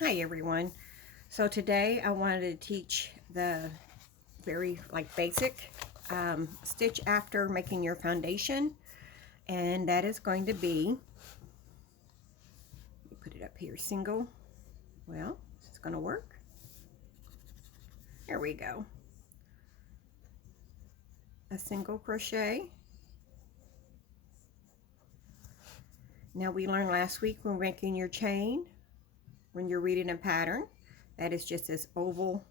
Hi everyone. So today I wanted to teach the very basic stitch after making your foundation, and that is going to be, let me put it up here, single, well, it's going to work. There we go. A single crochet. Now we learned last week when making your chain, when you're reading a pattern, that is just this oval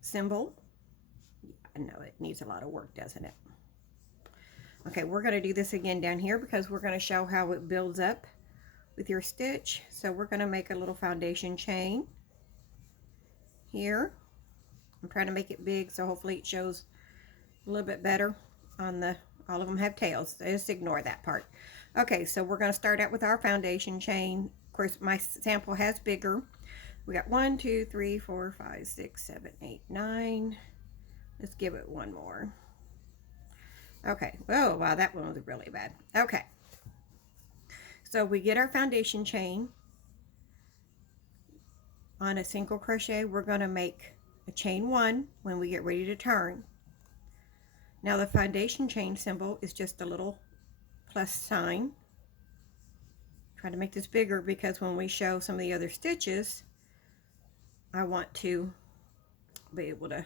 symbol. I know it needs a lot of work, doesn't it? Okay, we're going to do this again down here because we're going to show how it builds up with your stitch. So we're going to make a little foundation chain here. I'm trying to make it big so hopefully it shows a little bit better on the, all of them have tails, so just ignore that part. Okay, so we're going to start out with our foundation chain. Of course, my sample has bigger. We got 1, 2, 3, 4, 5, 6, 7, 8, 9. Let's give it one more. Okay, oh wow, that one was really bad. Okay, so we get our foundation chain. On a single crochet, we're going to make a chain 1 when we get ready to turn. Now the foundation chain symbol is just a little plus sign. Try to make this bigger because when we show some of the other stitches, I want to be able to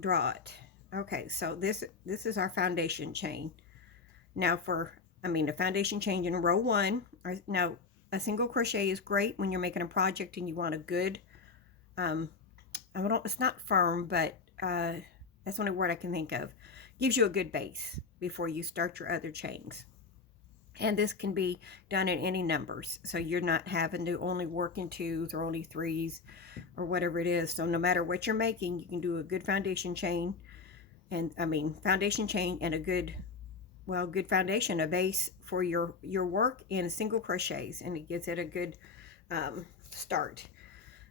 draw it. Okay, so this is our foundation chain. Now the foundation chain in row 1, now a single crochet is great when you're making a project and you want a good, it's not firm, but that's the only word I can think of. Gives you a good base before you start your other chains. And this can be done in any numbers, so you're not having to only work in 2s or only 3s or whatever it is. So no matter what you're making, you can do a good foundation chain, and foundation chain and a good foundation, a base for your work in single crochets, and it gives it a good start.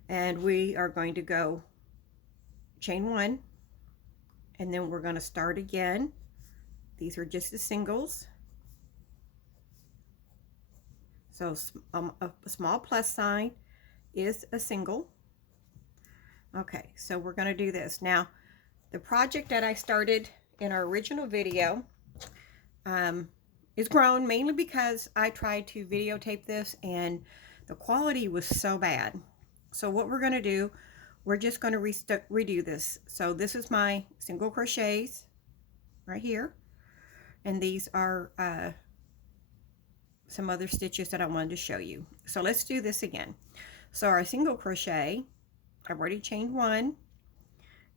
And we are going to go chain 1, and then we're going to start again. These are just the singles. So a small plus sign is a single. Okay, so we're going to do this. Now, the project that I started in our original video is grown mainly because I tried to videotape this and the quality was so bad. So what we're going to do, we're just going to redo this. So this is my single crochets right here, and these are some other stitches that I wanted to show you. So let's do this again. So our single crochet, I've already chained 1,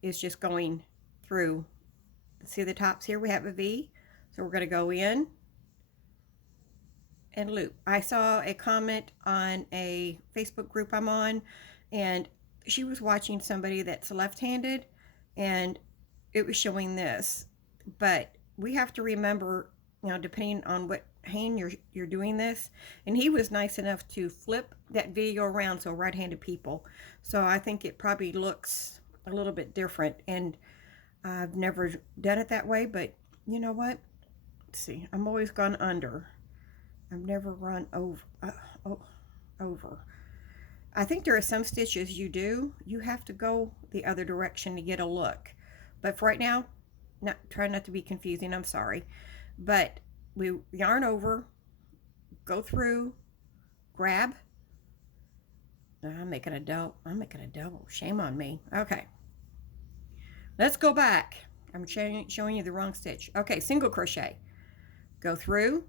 is just going through. See the tops here, we have a V, so we're going to go in and loop. I saw a comment on a Facebook group I'm on, and she was watching somebody that's left-handed, and it was showing this. But we have to remember, depending on what hand you're doing this, and he was nice enough to flip that video around so right-handed people, so I think it probably looks a little bit different, and I've never done it that way. But you know what, let's see, I'm always gone under. I've never run over. Over. I think there are some stitches you have to go the other direction to get a look, but for right now, try not to be confusing, I'm sorry. But we yarn over, go through, grab. I'm making a double. Shame on me. Okay, let's go back. I'm showing you the wrong stitch. Okay, single crochet. Go through,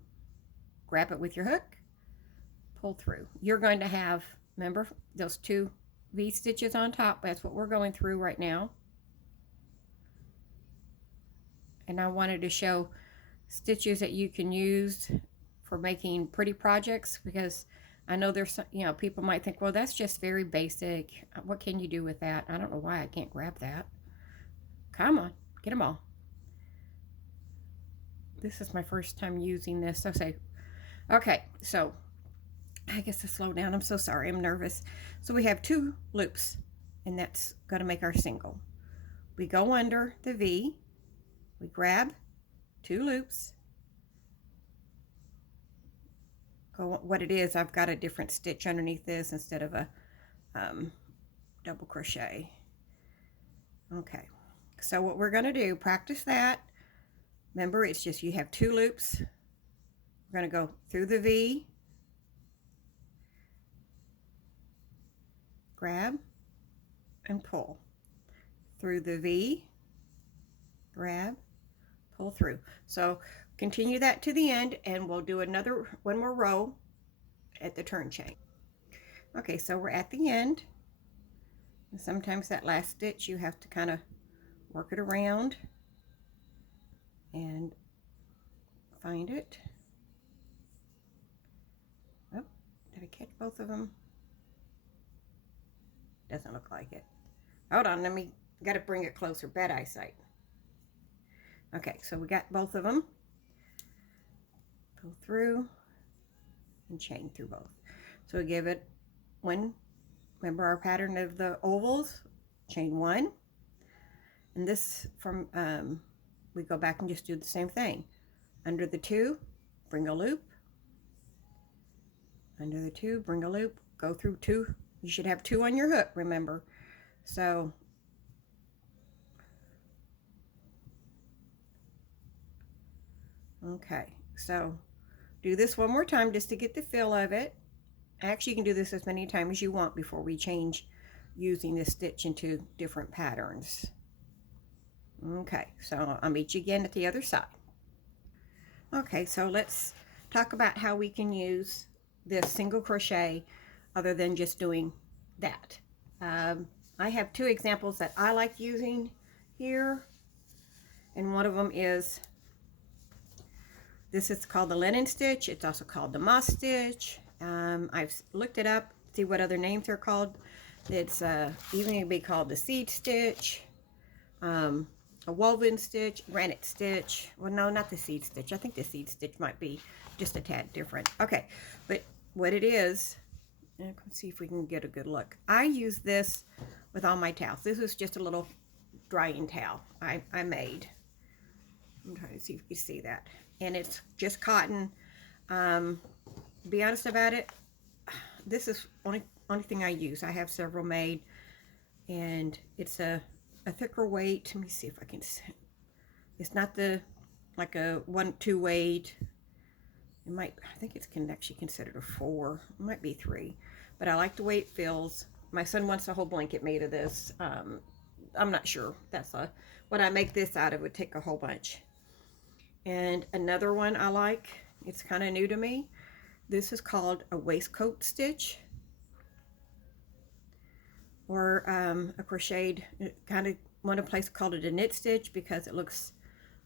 grab it with your hook, pull through. You're going to have, remember, those 2 V stitches on top. That's what we're going through right now. And I wanted to show stitches that you can use for making pretty projects, because I know there's some, people might think, well, that's just very basic. What can you do with that? I don't know why I can't grab that. Come on, get them all. This is my first time using this, so say, okay, so I guess to slow down. I'm so sorry, I'm nervous. So we have 2 loops, and that's going to make our single. We go under the V, we grab 2 loops, what it is, I've got a different stitch underneath this instead of a double crochet. Okay, so what we're going to do, practice that. Remember, it's just you have 2 loops. We're going to go through the V, grab, and pull. Through the V, grab, pull through. So continue that to the end, and we'll do one more row at the turn chain. Okay, so we're at the end. And sometimes that last stitch you have to kind of work it around and find it. Oh, did I catch both of them? Doesn't look like it. Hold on, got to bring it closer. Bad eyesight. Okay, so we got both of them. Pull through and chain through both. So we give it one. Remember our pattern of the ovals? Chain 1. And this from we go back and just do the same thing. Under the 2, bring a loop. Under the 2, bring a loop. Go through 2. You should have 2 on your hook, remember. So okay, so do this one more time just to get the feel of it. Actually, you can do this as many times as you want before we change using this stitch into different patterns. Okay, so I'll meet you again at the other side. Okay, so let's talk about how we can use this single crochet other than just doing that. I have 2 examples that I like using here, and one of them is, this is called the linen stitch. It's also called the moss stitch. I've looked it up, see what other names are called. It's even can be called the seed stitch, a woven stitch, granite stitch. Well, no, not the seed stitch. I think the seed stitch might be just a tad different. Okay, but what it is, let's see if we can get a good look. I use this with all my towels. This is just a little drying towel I made. I'm trying to see if you can see that. And it's just cotton. Be honest about it, this is only thing I use. I have several made, and it's a thicker weight. Let me see if I can. It's not like a 1-2 weight. It might. I think it's actually considered a 4. It might be 3, but I like the way it feels. My son wants a whole blanket made of this. I'm not sure. That's what I make this out of would take a whole bunch. And another one I like. It's kind of new to me. This is called a waistcoat stitch, or a crocheted, kind of one place called it a knit stitch because it looks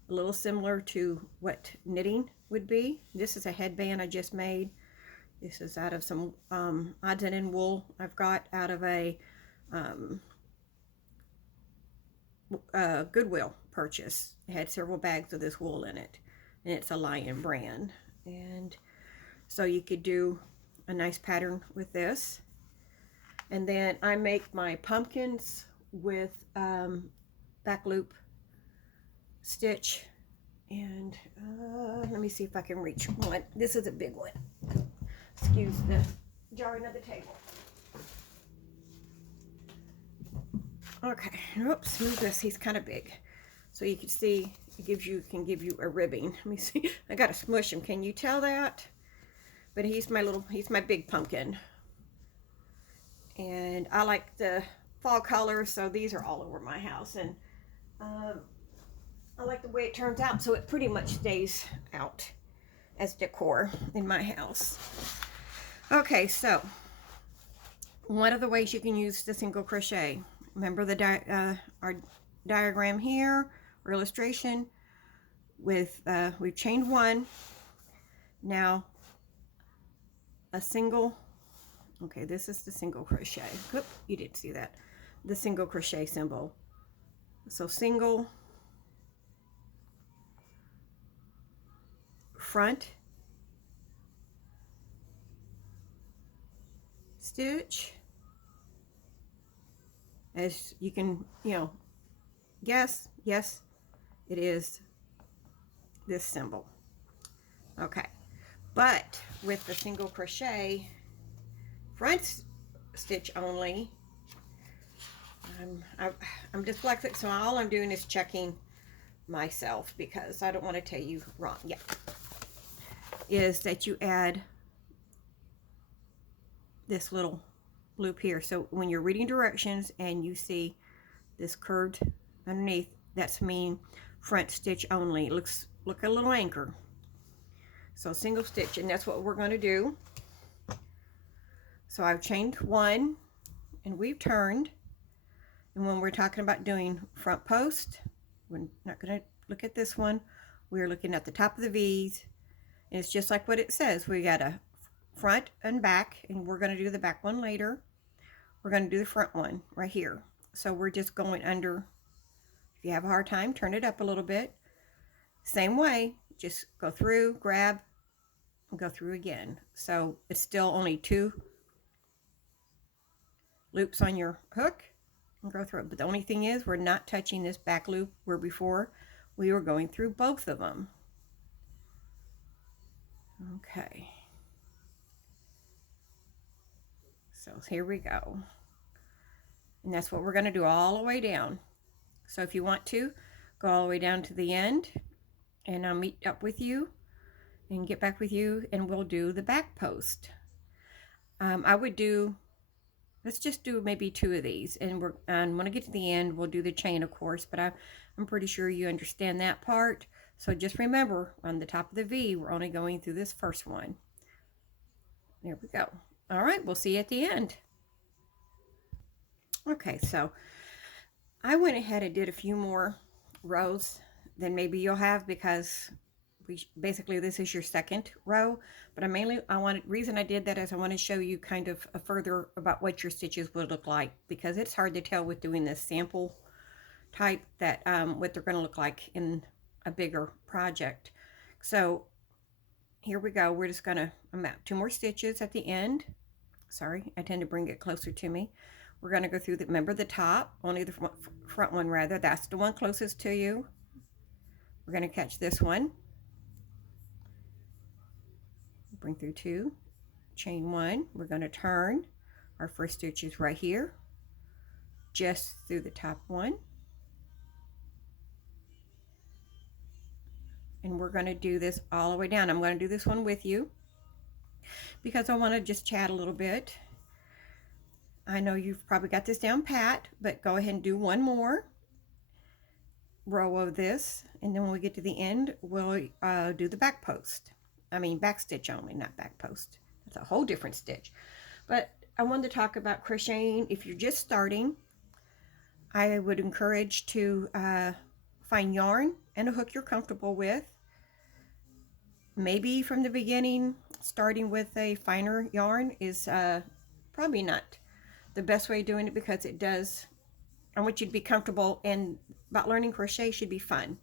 a little similar to what knitting would be. This is a headband I just made. This is out of some odds and end wool I've got out of a Goodwill purchase. It had several bags of this wool in it, and it's a Lion brand. And so you could do a nice pattern with this. And then I make my pumpkins with back loop stitch. And let me see if I can reach one. This is a big one. Excuse the jarring of the table. Okay, oops, move this. He's kind of big. So you can see it can give you a ribbing. Let me see. I gotta smush him. Can you tell that? But he's my big pumpkin. And I like the fall colors, so these are all over my house. And I like the way it turns out, so it pretty much stays out as decor in my house. Okay, so one of the ways you can use the single crochet. Remember our diagram here, or illustration, with we've chained 1. Now a single, okay, this is the single crochet. Oop, you didn't see that. The single crochet symbol. So single, front stitch, as you can, guess, yes, it is this symbol. Okay, But with the single crochet front stitch only, I'm dyslexic, so all I'm doing is checking myself because I don't want to tell you wrong. Yeah, is that you add this little loop here. So when you're reading directions and you see this curved underneath, that's mean front stitch only. It looks like a little anchor. So single stitch, and that's what we're going to do. So I've chained one and we've turned. And when we're talking about doing front post, we're not going to look at this one. We're looking at the top of the V's. And it's just like what it says. We got a front and back, and we're going to do the back one later. We're going to do the front one right here. So we're just going under. If you have a hard time, turn it up a little bit. Same way, just go through, grab, and go through again. So it's still only 2 loops on your hook and go through it. But the only thing is we're not touching this back loop where before we were going through both of them. Okay. So here we go. And that's what we're going to do all the way down. So if you want to, go all the way down to the end, and I'll meet up with you and get back with you, and we'll do the back post. I would do, let's just do maybe 2 of these, and when I get to the end, we'll do the chain, of course, but I'm pretty sure you understand that part. So just remember, on the top of the V, we're only going through this first one. There we go. All right, we'll see you at the end. Okay, so I went ahead and did a few more rows than maybe you'll have, because basically this is your second row. But reason I did that is I want to show you kind of a further about what your stitches would look like, because it's hard to tell with doing this sample type that what they're going to look like in a bigger project. So here we go. We're just going to, I'm at 2 more stitches at the end. Sorry, I tend to bring it closer to me. We're going to go through remember the top, only the front one rather. That's the one closest to you. We're going to catch this one. Bring through 2, chain 1. We're going to turn. Our first stitch is right here, just through the top one. And we're going to do this all the way down. I'm going to do this one with you because I want to just chat a little bit. I know you've probably got this down pat, but go ahead and do one more row of this, and then when we get to the end, we'll do the back post. I mean back stitch only, not back post. That's a whole different stitch. But I wanted to talk about crocheting. If you're just starting, I would encourage to find yarn and a hook you're comfortable with. Maybe from the beginning, starting with a finer yarn is probably not the best way of doing it, because I want you to be comfortable, and about learning crochet should be fun.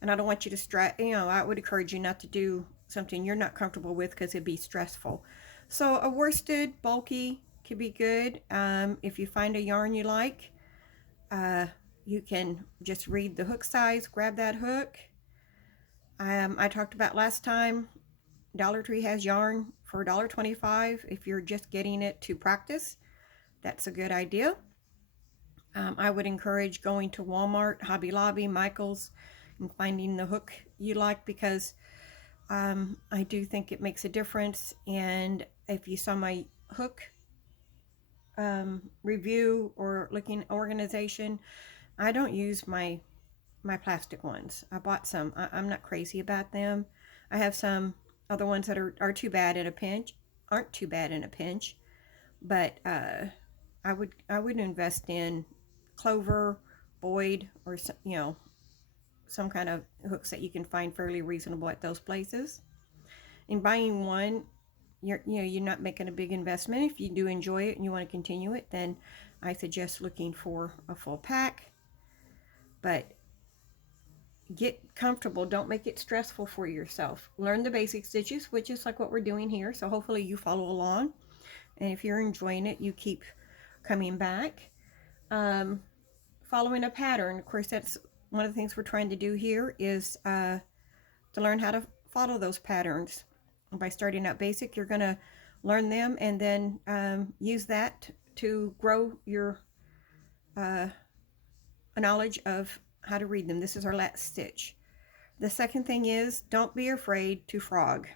And I don't want you to stress, I would encourage you not to do something you're not comfortable with, because it'd be stressful. So a worsted, bulky could be good. If you find a yarn you like, you can just read the hook size, grab that hook. I talked about last time, Dollar Tree has yarn for $1.25 if you're just getting it to practice. That's a good idea. I would encourage going to Walmart, Hobby Lobby, Michael's, and finding the hook you like, because I do think it makes a difference. And if you saw my hook review or looking organization, I don't use my plastic ones. I bought some. I'm not crazy about them. I have some other ones that are too bad in a pinch, aren't too bad in a pinch, but I would invest in Clover, Boyd, or some kind of hooks that you can find fairly reasonable at those places. In buying one, you're not making a big investment. If you do enjoy it and you want to continue it, then I suggest looking for a full pack. But get comfortable. Don't make it stressful for yourself. Learn the basic stitches, which is like what we're doing here. So hopefully you follow along. And if you're enjoying it, you keep coming back. Following a pattern. Of course, that's one of the things we're trying to do here, is to learn how to follow those patterns. by starting out basic, you're going to learn them and then use that to grow your knowledge of how to read them. This is our last stitch. The second thing is, don't be afraid to frog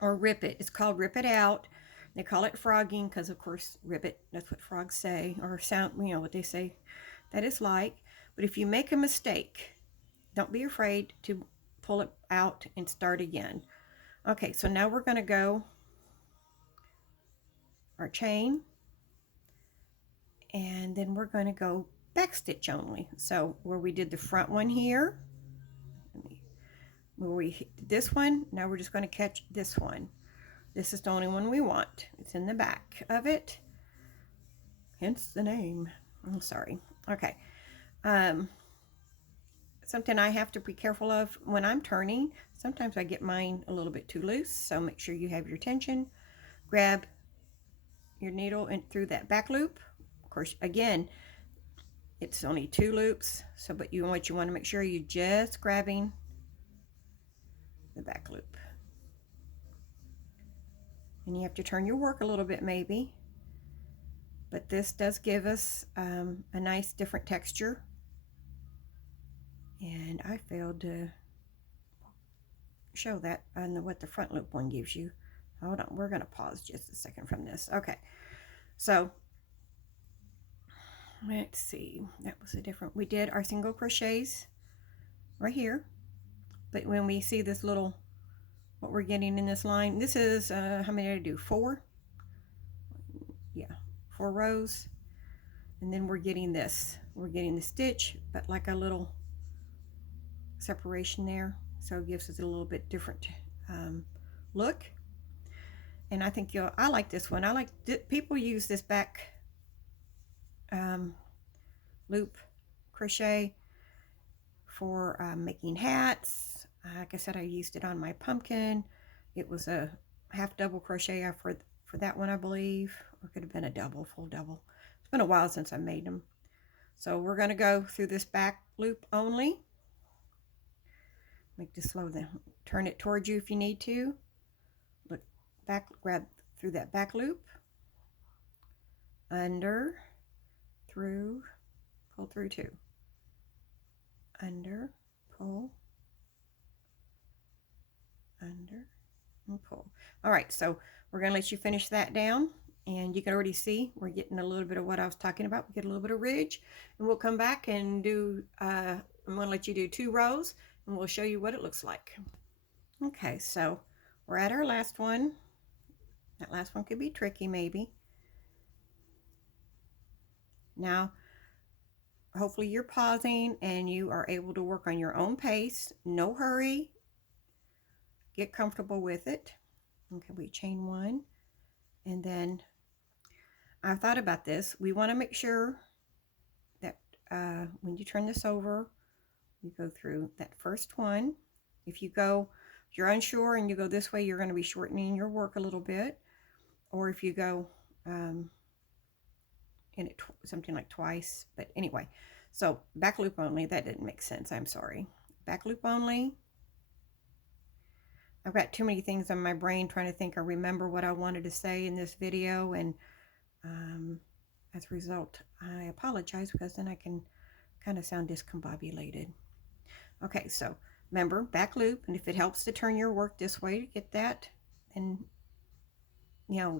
or rip it. It's called rip it out. They call it frogging because, of course, rip it, that's what frogs say, or sound, what they say that is like. But if you make a mistake, don't be afraid to pull it out and start again. Okay, so now we're going to go our chain, and then we're going to go back stitch only. So where we did the front one here, where we did this one, now we're just going to catch this one. This is the only one we want. It's in the back of it, hence the name. I'm sorry. Okay. Something I have to be careful of when I'm turning, sometimes I get mine a little bit too loose, so make sure you have your tension. Grab your needle and through that back loop. Of course, again, it's only 2 loops, so what you want to make sure you're just grabbing the back loop. And you have to turn your work a little bit maybe, but this does give us a nice different texture. And I failed to show that on what the front loop one gives you. Hold on, we're going to pause just a second from this. Okay, so let's see, that was a different, we did our single crochets right here, but when we see this little, what we're getting in this line, this is how many did I do? 4? Yeah, 4 rows, and then we're getting this, we're getting the stitch, but like a little separation there, so it gives us a little bit different look. And I think I like this one. I like people use this back loop crochet for making hats. Like I said, I used it on my pumpkin. It was a half double crochet for that one, I believe, or it could have been a double, full double. It's been a while since I made them. So we're going to go through this back loop only. Make this slow, then turn it towards you if you need to. Look back, grab through that back loop, under, through, pull through 2, under, pull, under, and pull. All right, so we're going to let you finish that down, and you can already see we're getting a little bit of what I was talking about. We get a little bit of ridge, and we'll come back and do, I'm going to let you do 2 rows, and we'll show you what it looks like. Okay, so we're at our last one. That last one could be tricky maybe. Now, hopefully you're pausing and you are able to work on your own pace. No hurry. Get comfortable with it. Okay, we chain 1. And then I thought about this. We want to make sure that when you turn this over, you go through that first one. If you're unsure and you go this way, you're going to be shortening your work a little bit. Or if you go in it something like twice, but anyway, so back loop only, that didn't make sense, I'm sorry. Back loop only. I've got too many things on my brain trying to think or remember what I wanted to say in this video, and as a result, I apologize, because then I can kind of sound discombobulated. Okay, so remember, back loop, and if it helps to turn your work this way to get that, then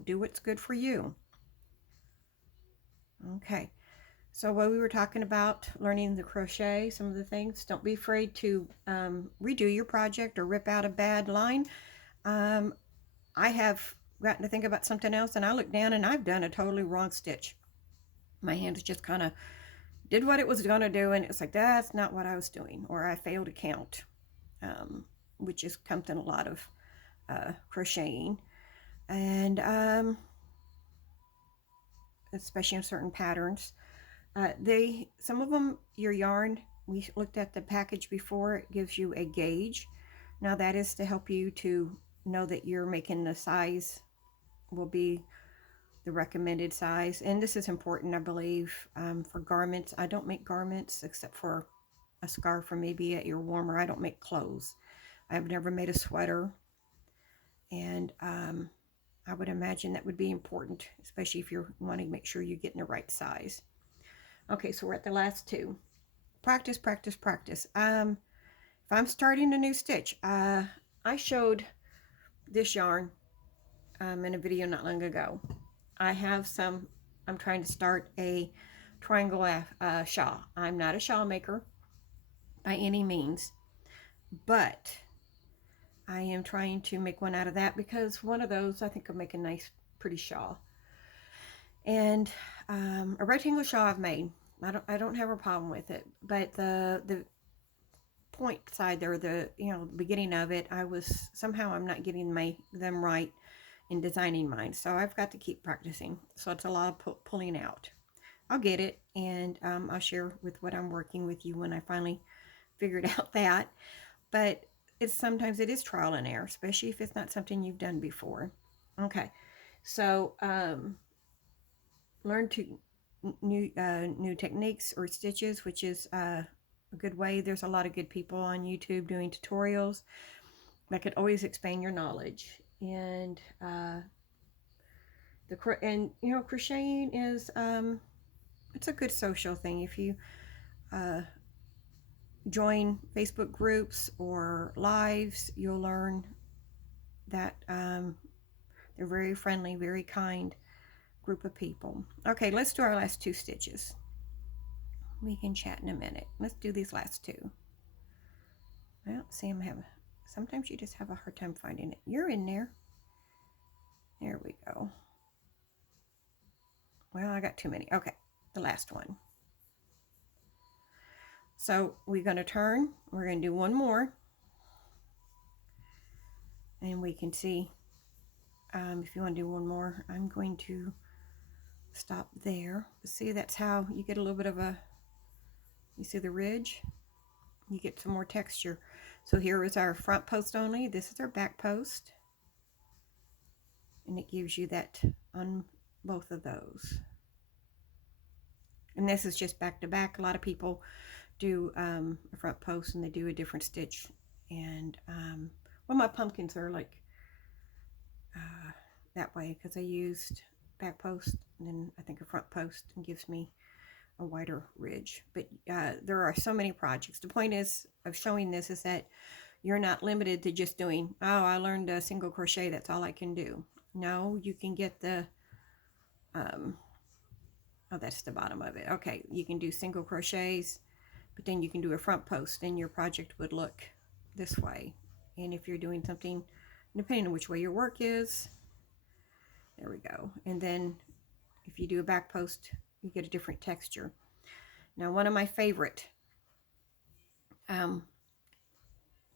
do what's good for you. Okay, so while we were talking about learning the crochet, some of the things, don't be afraid to redo your project or rip out a bad line. I have gotten to think about something else, and I look down and I've done a totally wrong stitch. My hands just kind of did what it was going to do, and it's like, that's not what I was doing, or I failed to count, which is comes in a lot of crocheting. And especially in certain patterns, some of them, your yarn, we looked at the package before, it gives you a gauge. Now that is to help you to know that you're making the size will be the recommended size. And this is important, I believe, for garments. I don't make garments except for a scarf or maybe at your warmer. I don't make clothes. I've never made a sweater. And I would imagine that would be important, especially if you're wanting to make sure you're getting the right size. Okay, so we're at the last two. Practice, practice, practice. If I'm starting a new stitch, I showed this yarn in a video not long ago. I have some, I'm trying to start a triangle shawl. I'm not a shawl maker by any means, but I am trying to make one out of that because one of those I think will make a nice, pretty shawl. And a rectangle shawl I've made. I don't have a problem with it, but the point side there, the beginning of it, I'm not getting them right in designing mine, so I've got to keep practicing. So it's a lot of pulling out. I'll get it, and I'll share with what I'm working with you when I finally figured out that. But sometimes it is trial and error, especially if it's not something you've done before. Okay, so learn to new techniques or stitches, which is a good way. There's a lot of good people on YouTube doing tutorials that could always expand your knowledge. And crocheting is it's a good social thing. If you join Facebook groups or lives, you'll learn that they're very friendly, very kind group of people. Okay, let's do our last two stitches. We can chat in a minute. Let's do these last two. Well, see, sometimes you just have a hard time finding it. You're in there. There we go. Well, I got too many. Okay, the last one. So we're going to turn. We're going to do one more. And we can see, if you want to do one more, I'm going to stop there. See, that's how you get a little bit of you see the ridge? You get some more texture. So here is our front post only. This is our back post. And it gives you that on both of those. And this is just back to back. A lot of people do a front post and they do a different stitch. And well, my pumpkins are like that way because I used back post and then I think a front post, and gives me a wider ridge. But there are so many projects. The point is of showing this is that you're not limited to just doing, oh, I learned a single crochet, that's all I can do. No, you can get the oh, that's the bottom of it. Okay, you can do single crochets, but then you can do a front post, and your project would look this way. And if you're doing something, depending on which way your work is, there we go. And then if you do a back post, you get a different texture. Now, one of my favorite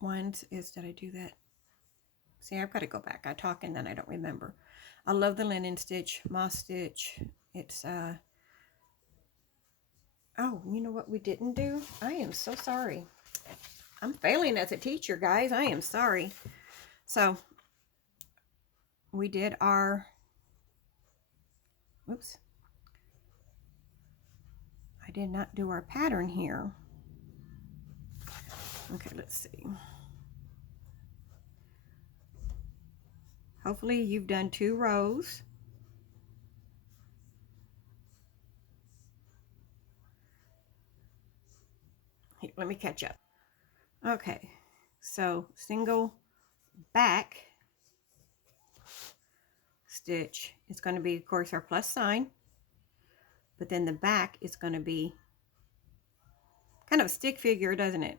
ones is, did I do that? See, I've got to go back. I talk and then I don't remember. I love the linen stitch, moss stitch. It's oh, you know what we didn't do? I am so sorry. I'm failing as a teacher, guys. I am sorry. So we did our, whoops, I did not do our pattern here. Okay, let's see. Hopefully you've done 2 rows. Here, let me catch up. Okay, so single back stitch is going to be, of course, our plus sign, but then the back is going to be kind of a stick figure, doesn't it?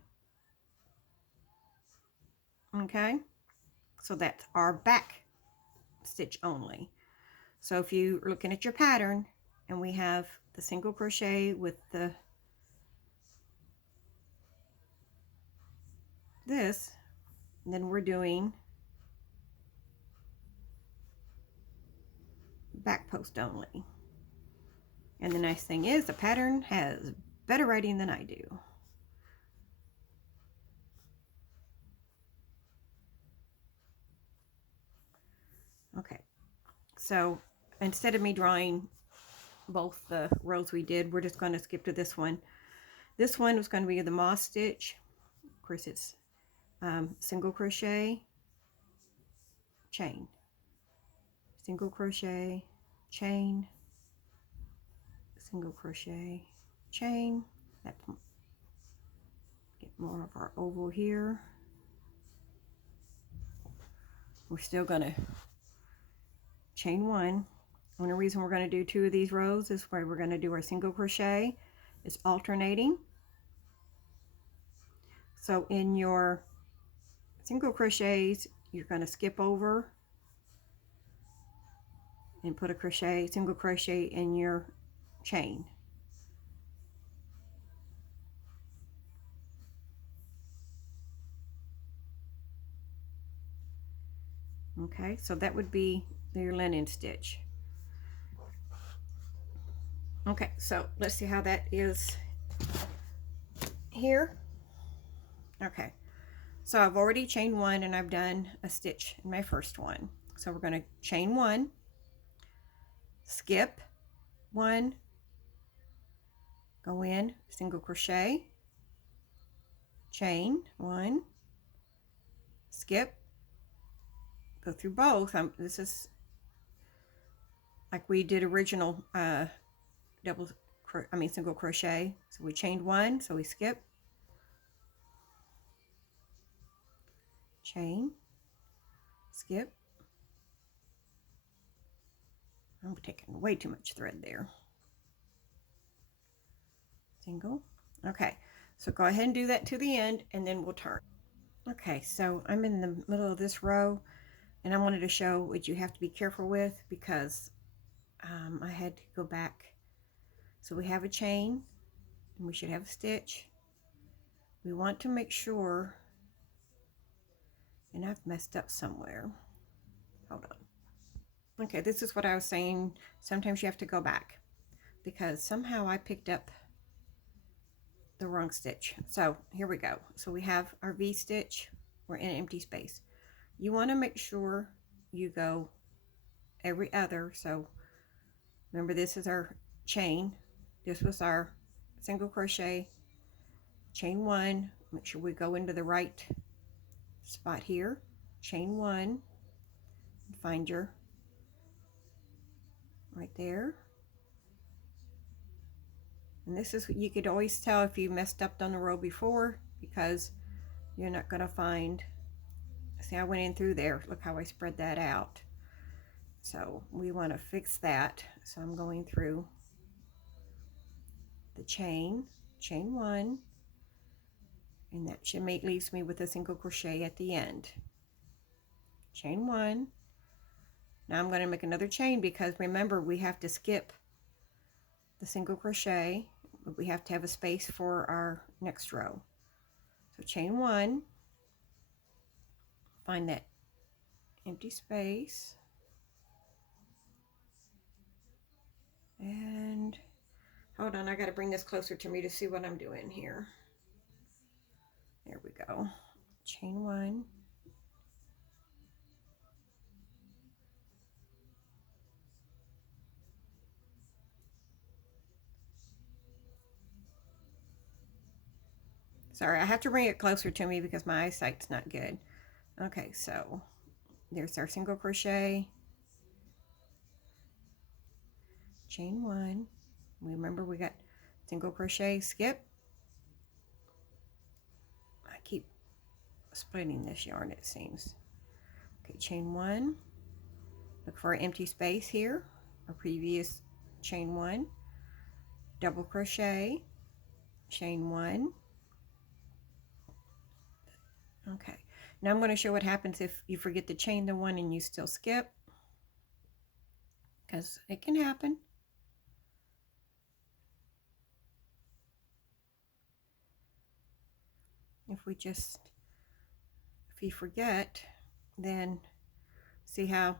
Okay, so that's our back stitch only. So if you're looking at your pattern and we have the single crochet with this, then we're doing back post only. And the nice thing is the pattern has better writing than I do. Okay, so instead of me drawing both the rows we did, we're just going to skip to this one. This one was going to be the moss stitch. Of course, it's single crochet, chain, single crochet, chain, single crochet, chain. Get more of our oval here. We're still going to chain one. Only reason we're going to do 2 of these rows is where we're going to do our single crochet. It's alternating. So in your single crochets, you're going to skip over and put a crochet, single crochet in your chain. Okay, so that would be your linen stitch. Okay, so let's see how that is here. Okay, so I've already chained one and I've done a stitch in my first one. So we're going to chain one, skip one, go in, single crochet, chain one, skip, go through both. This is like we did original single crochet. So we chained one, so we skip, chain, skip. I'm taking way too much thread there. Single. Okay, so go ahead and do that to the end and then we'll turn. Okay, so I'm in the middle of this row and I wanted to show what you have to be careful with because I had to go back. So we have a chain and we should have a stitch. We want to make sure, and I've messed up somewhere. Hold on. Okay, this is what I was saying. Sometimes you have to go back because somehow I picked up the wrong stitch. So here we go. So we have our V stitch. We're in an empty space. You want to make sure you go every other. So remember, this is our chain. This was our single crochet, chain one. Make sure we go into the right spot here, chain one, find your right there. And this is, you could always tell if you messed up on the row before because you're not going to find, see, I went in through there. Look how I spread that out. So we want to fix that. So I'm going through the chain one, and that should leaves me with a single crochet at the end. Chain one. Now I'm going to make another chain because remember we have to skip the single crochet, but we have to have a space for our next row. So chain one, find that empty space, and hold on, I got to bring this closer to me to see what I'm doing here. There we go. Chain one, sorry, I have to bring it closer to me because my eyesight's not good. Okay, so there's our single crochet, chain one. Remember we got single crochet, skip. I keep splitting this yarn, it seems. Okay, chain one. Look for an empty space here, our previous chain one, double crochet, chain one. Okay, now I'm going to show what happens if you forget to chain the one and you still skip, because it can happen. If you forget, then see how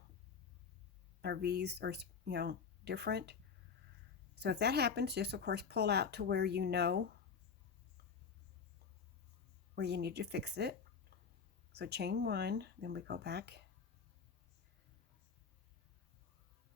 our V's are, different. So if that happens, just of course pull out to where you know where you need to fix it. So chain one, then we go back